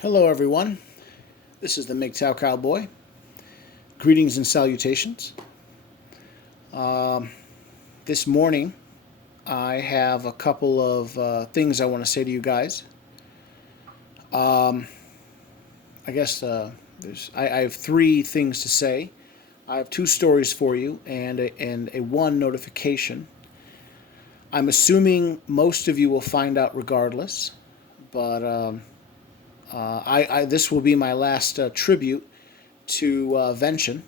Hello, everyone. This is the Mgtow Cowboy. Greetings and salutations. Um, this morning, I have a couple of things I want to say to you guys. Um, I guess I have three things to say. I have two stories for you and a one notification. I'm assuming most of you will find out regardless, but this will be my last tribute to Vention.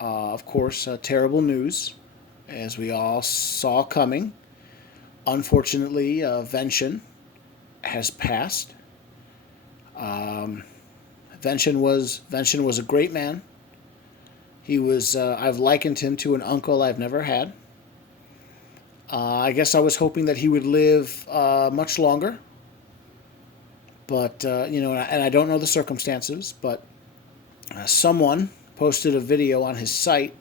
Of course, terrible news, as we all saw coming. Unfortunately, Vention has passed. Um, Vention was a great man. He was. I've likened him to an uncle I've never had. I guess I was hoping that he would live much longer, but and I don't know the circumstances. But someone posted a video on his site.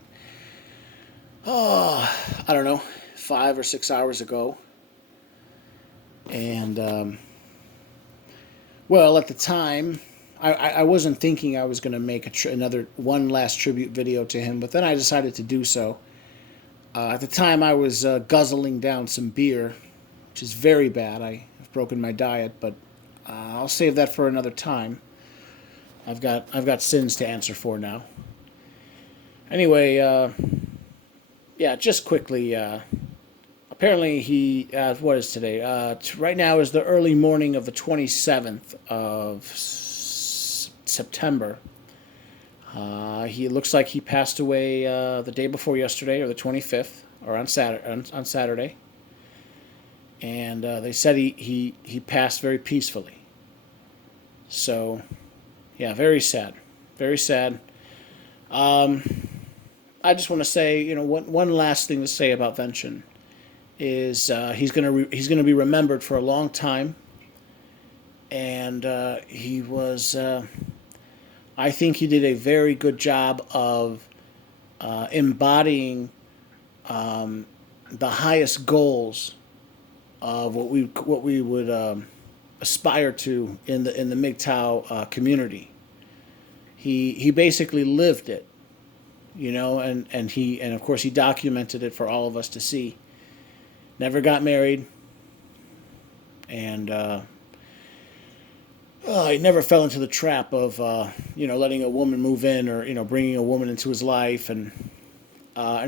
Oh, I don't know, 5 or 6 hours ago, and well, at the time, I wasn't thinking I was going to make another one last tribute video to him, but then I decided to do so. At the time, I was guzzling down some beer, which is very bad. I have broken my diet, but I'll save that for another time. I've got sins to answer for now. Anyway, yeah, just quickly. Apparently, what is today? Right now is the early morning of the 27th of September. He looks like he passed away the day before yesterday, or the 25th, or on Saturday. And they said he passed very peacefully. So, yeah, very sad, very sad. Um, I just want to say, one last thing to say about Vention is he's gonna be remembered for a long time, and he was. I think he did a very good job of embodying the highest goals of what we would aspire to in the Mgtow community. He basically lived it, and of course he documented it for all of us to see. Never got married, and he never fell into the trap of letting a woman move in, or bringing a woman into his life, and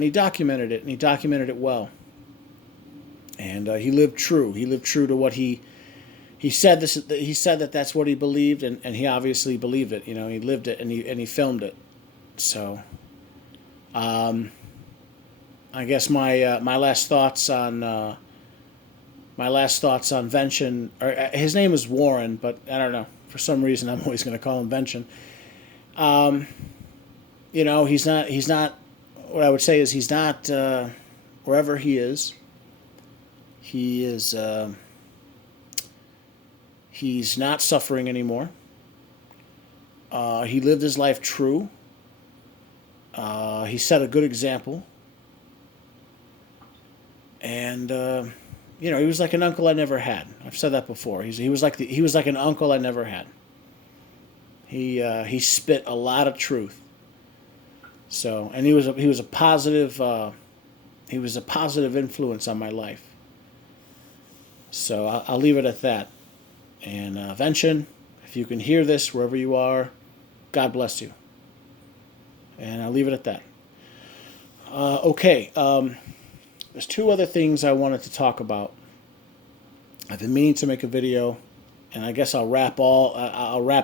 he documented it, and he documented it well. And he lived true. He lived true to what he said. He said that that's what he believed, and he obviously believed it. He lived it, and he filmed it. So, I guess my last thoughts on Vention. Or his name is Warren, but I don't know. For some reason, I'm always going to call him Vention. Um, he's not. He's not. What I would say is he's not wherever he is. He is. He's not suffering anymore. He lived his life true. He set a good example, and he was like an uncle I never had. I've said that before. He was like an uncle I never had. He spit a lot of truth. So, and he was a positive influence on my life. So I'll leave it at that. And Vention, if you can hear this wherever you are, God bless you. And I'll leave it at that. Okay. There's two other things I wanted to talk about. I've been meaning to make a video, and I guess I'll wrap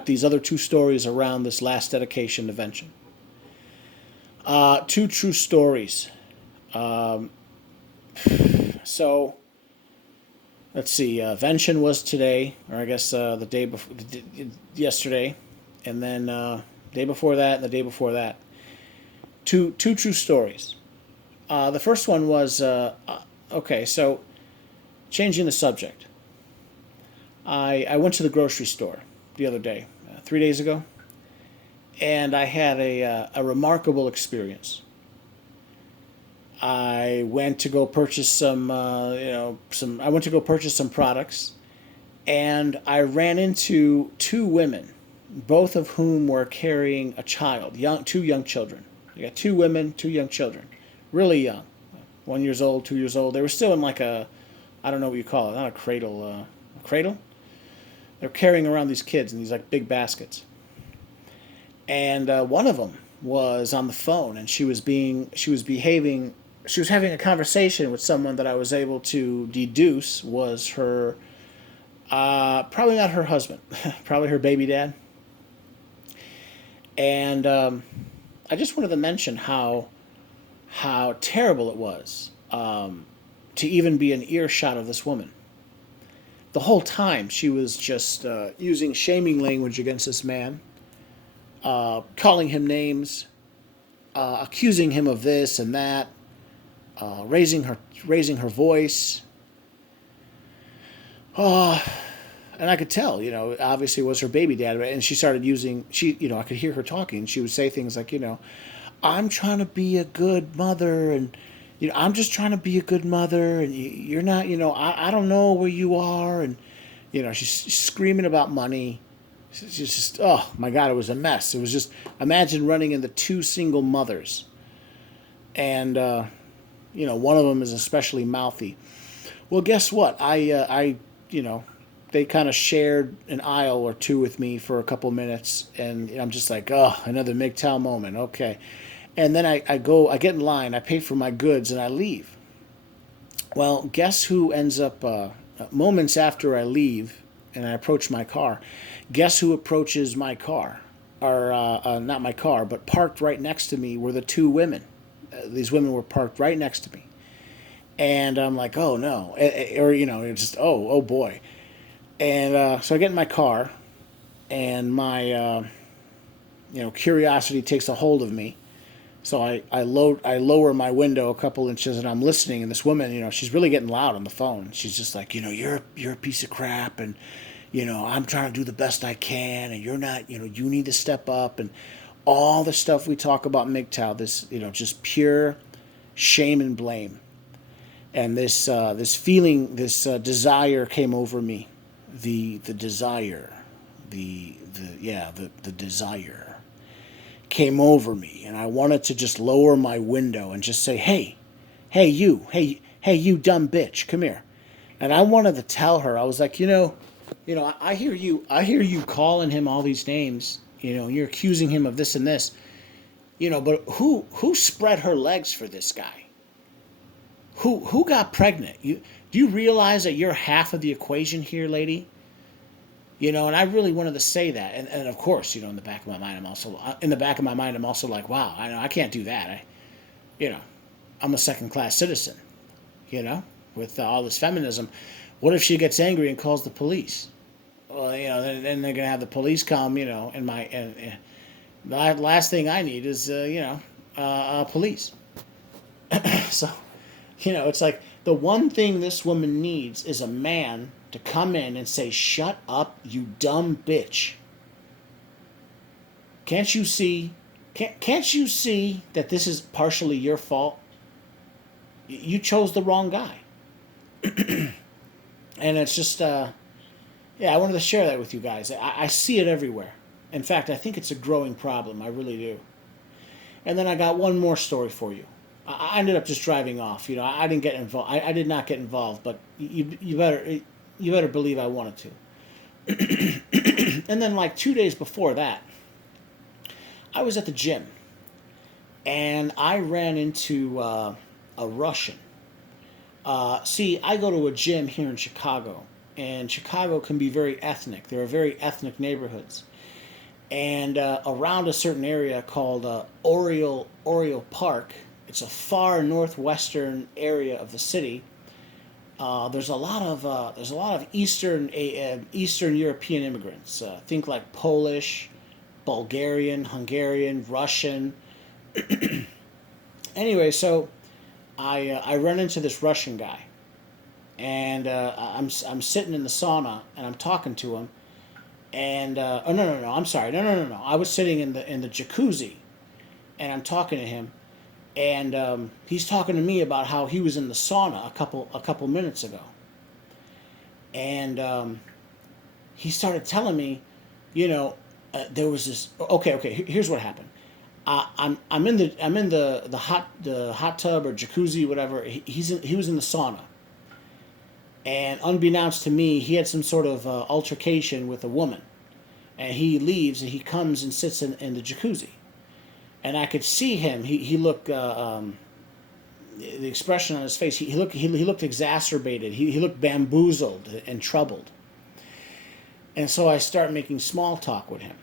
these other two stories around this last dedication to Vention. Two true stories. So let's see. Vention was today, or I guess the day before, yesterday, and then day before that, and the day before that. Two true stories. The first one was okay. So, changing the subject. I went to the grocery store the other day, 3 days ago, and I had a remarkable experience. I went to go purchase some. I went to go purchase some products, and I ran into two women, both of whom were carrying a child, two young children. You got two women, two young children, really young, 1 years old, 2 years old. They were still in like a, I don't know what you call it, not a cradle, a cradle. They're carrying around these kids in these like big baskets, and one of them was on the phone, and she was behaving, she was having a conversation with someone that I was able to deduce was her, probably not her husband, probably her baby dad. And I just wanted to mention how terrible it was, to even be in earshot of this woman. The whole time she was just using shaming language against this man, calling him names, accusing him of this and that, raising her voice. Oh, and I could tell, obviously it was her baby dad, and she started using, I could hear her talking. She would say things like, I'm trying to be a good mother, and I'm just trying to be a good mother, and you're not, I don't know where you are, and she's screaming about money. She's just, oh my God, it was a mess. It was just, imagine running into two single mothers, and one of them is especially mouthy. Well, guess what? They kind of shared an aisle or two with me for a couple minutes, and I'm just like, oh, another Mgtow moment. Okay. And then I get in line, I pay for my goods, and I leave. Well, guess who ends up, moments after I leave and I approach my car, guess who approaches my car? Or, not my car, but parked right next to me were the two women. These women were parked right next to me. And I'm like, oh no. Or, it's just, oh boy. And so I get in my car, and my curiosity takes a hold of me. So I lower my window a couple inches, and I'm listening. And this woman, she's really getting loud on the phone. She's just like, you're a piece of crap, and I'm trying to do the best I can, and you're not. You need to step up, and all the stuff we talk about Mgtow. This just pure shame and blame, and this feeling, this desire came over me. The desire, the desire came over me, and I wanted to just lower my window and just say, hey you dumb bitch, come here. And I wanted to tell her, I was like, I hear you calling him all these names, you're accusing him of this and this, but who spread her legs for this guy? Who got pregnant? Do you realize that you're half of the equation here, lady? And I really wanted to say that, and of course, in the back of my mind, I'm also like, wow, I can't do that. I'm a second-class citizen, with all this feminism. What if she gets angry and calls the police? Well, then they're gonna have the police come, and the last thing I need is, police. So, it's like the one thing this woman needs is a man to come in and say, shut up, you dumb bitch. Can't you see that this is partially your fault? You chose the wrong guy. And it's just, I wanted to share that with you guys. I see it everywhere. In fact, I think it's a growing problem. I really do. And then I got one more story for you. I ended up just driving off. I didn't get involved. I did not get involved, but you better believe I wanted to. And then like 2 days before that, I was at the gym, and I ran into a Russian. See, I go to a gym here in Chicago, and Chicago can be very ethnic. There are very ethnic neighborhoods. And around a certain area called Oriole Park, it's a far northwestern area of the city. There's a lot of Eastern European immigrants. Think like Polish, Bulgarian, Hungarian, Russian. Anyway, so I run into this Russian guy, and I'm sitting in the sauna, and I'm talking to him, and oh no, I'm sorry, no, I was sitting in the jacuzzi, and I'm talking to him, and he's talking to me about how he was in the sauna a couple minutes ago, and he started telling me, you know, there was this. Okay, okay. Here's what happened. I'm in the hot tub or jacuzzi, whatever. He was in the sauna, and unbeknownst to me, he had some sort of altercation with a woman, and he leaves and he comes and sits in the jacuzzi, and I could see him. He looked the expression on his face. He looked exacerbated. He looked bamboozled and troubled, and so I start making small talk with him.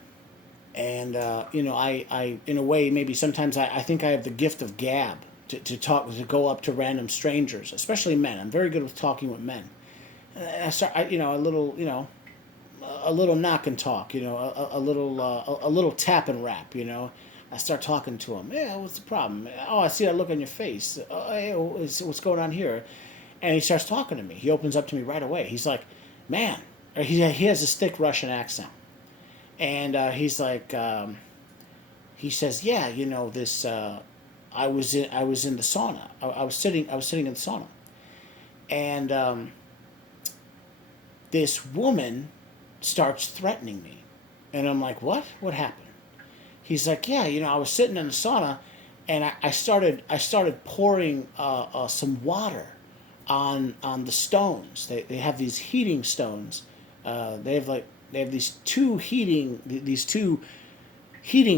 And I in a way, maybe sometimes I think I have the gift of gab to talk, to go up to random strangers, especially men. I'm very good with talking with men. And I start, a little knock and talk, a little tap and rap, I start talking to him. Yeah, what's the problem? Oh, I see that look on your face. Oh, hey, what's going on here? And he starts talking to me. He opens up to me right away. He's like, man, he has this thick Russian accent. And he's like, he says, yeah, this. I was in the sauna. I was sitting in the sauna, and this woman starts threatening me, and I'm like, what? What happened? He's like, yeah, I was sitting in the sauna, and I started pouring some water on the stones. They have these heating stones. They have these two heating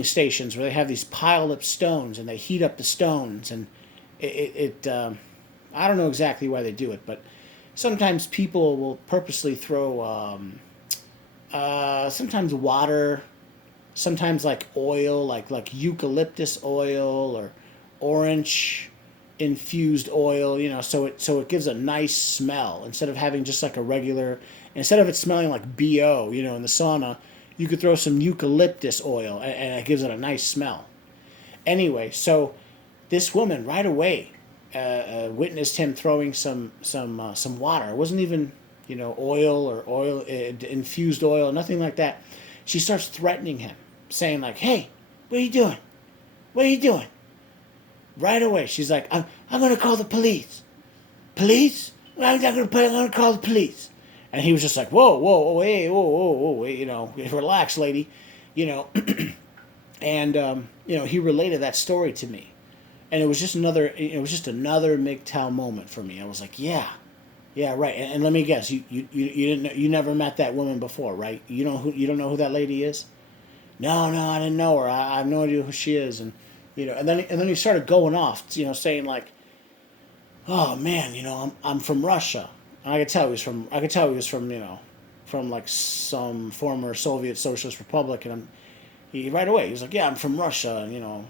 stations where they have these piled up stones, and they heat up the stones, and I don't know exactly why they do it, but sometimes people will purposely throw sometimes water, sometimes like oil, like eucalyptus oil or orange infused oil, so it gives a nice smell instead of having just like a regular. Instead of it smelling like BO, in the sauna, you could throw some eucalyptus oil, and it gives it a nice smell. Anyway, so this woman right away witnessed him throwing some water. It wasn't even oil or oil infused oil, nothing like that. She starts threatening him, saying like, "Hey, what are you doing? What are you doing?" Right away, she's like, "I'm gonna call the police. Police? I'm gonna call the police." And he was just like, "Whoa, whoa, whoa, hey, whoa, whoa, whoa, relax, lady," and he related that story to me, and it was just another Mgtow moment for me. I was like, yeah, right. And let me guess, you didn't know, you never met that woman before, right? You don't know who that lady is? No, I didn't know her. I have no idea who she is, and and then he started going off, saying like, "Oh man, I'm from Russia." And I could tell he was from like some former Soviet Socialist Republic, and he right away he was like, "Yeah, I'm from Russia, and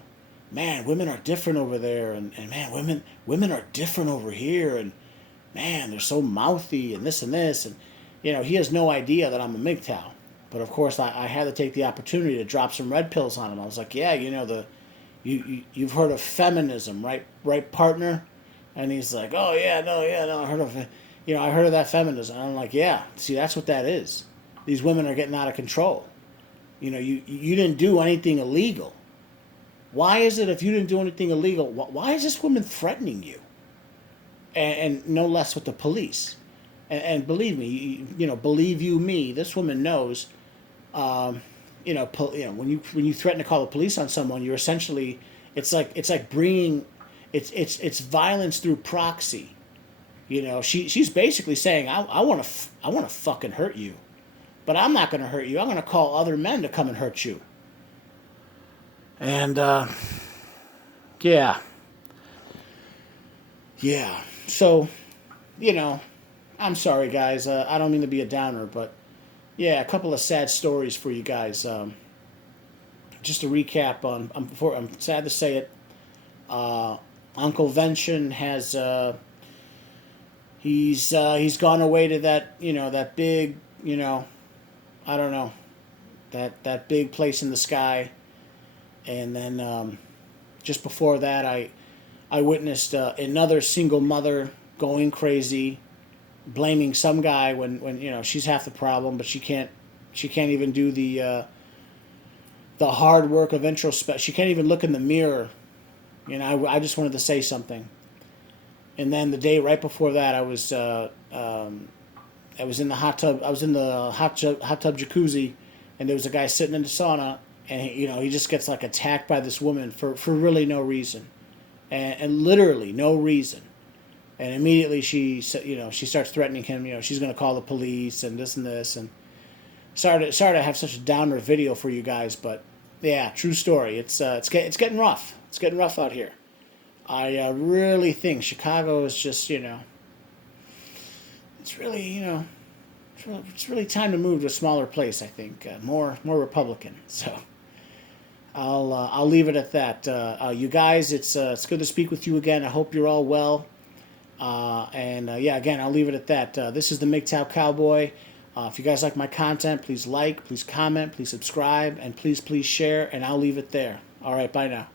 man, women are different over there, and man, women are different over here, and man, they're so mouthy and this and this, and he has no idea that I'm a Mgtow, but of course I had to take the opportunity to drop some red pills on him. I was like, yeah, you've heard of feminism, right, partner? And he's like, oh yeah, no, I heard of it. I heard of that feminism. And I'm like, yeah, see, that's what that is. These women are getting out of control. You didn't do anything illegal. Why is it if you didn't do anything illegal, why is this woman threatening you? And no less with the police. And believe me, believe you me, this woman knows. When you threaten to call the police on someone, you're essentially it's like bringing it's violence through proxy. She's basically saying, I want to fucking hurt you, but I'm not going to hurt you. I'm going to call other men to come and hurt you. And yeah. So, I'm sorry, guys. I don't mean to be a downer, but yeah, a couple of sad stories for you guys. Just to recap on, I'm sad to say it. Uncle Vention has he's gone away to that that big I don't know that big place in the sky, and then just before that I witnessed another single mother going crazy, blaming some guy when she's half the problem, but she can't even do the hard work of introspection. She can't even look in the mirror. I just wanted to say something. And then the day right before that, I was I was in the hot tub. I was in the hot tub jacuzzi, and there was a guy sitting in the sauna, and he just gets like attacked by this woman for really no reason, and literally no reason. And immediately she starts threatening him. She's going to call the police and this. And sorry to have such a downer video for you guys, but yeah, true story. It's getting rough. It's getting rough out here. I really think Chicago is just it's really it's really time to move to a smaller place. I think more Republican. So I'll leave it at that. You guys, it's good to speak with you again. I hope you're all well. Yeah, again, I'll leave it at that. This is the Mgtow Cowboy. If you guys like my content, please like, please comment, please subscribe, and please share. And I'll leave it there. All right, bye now.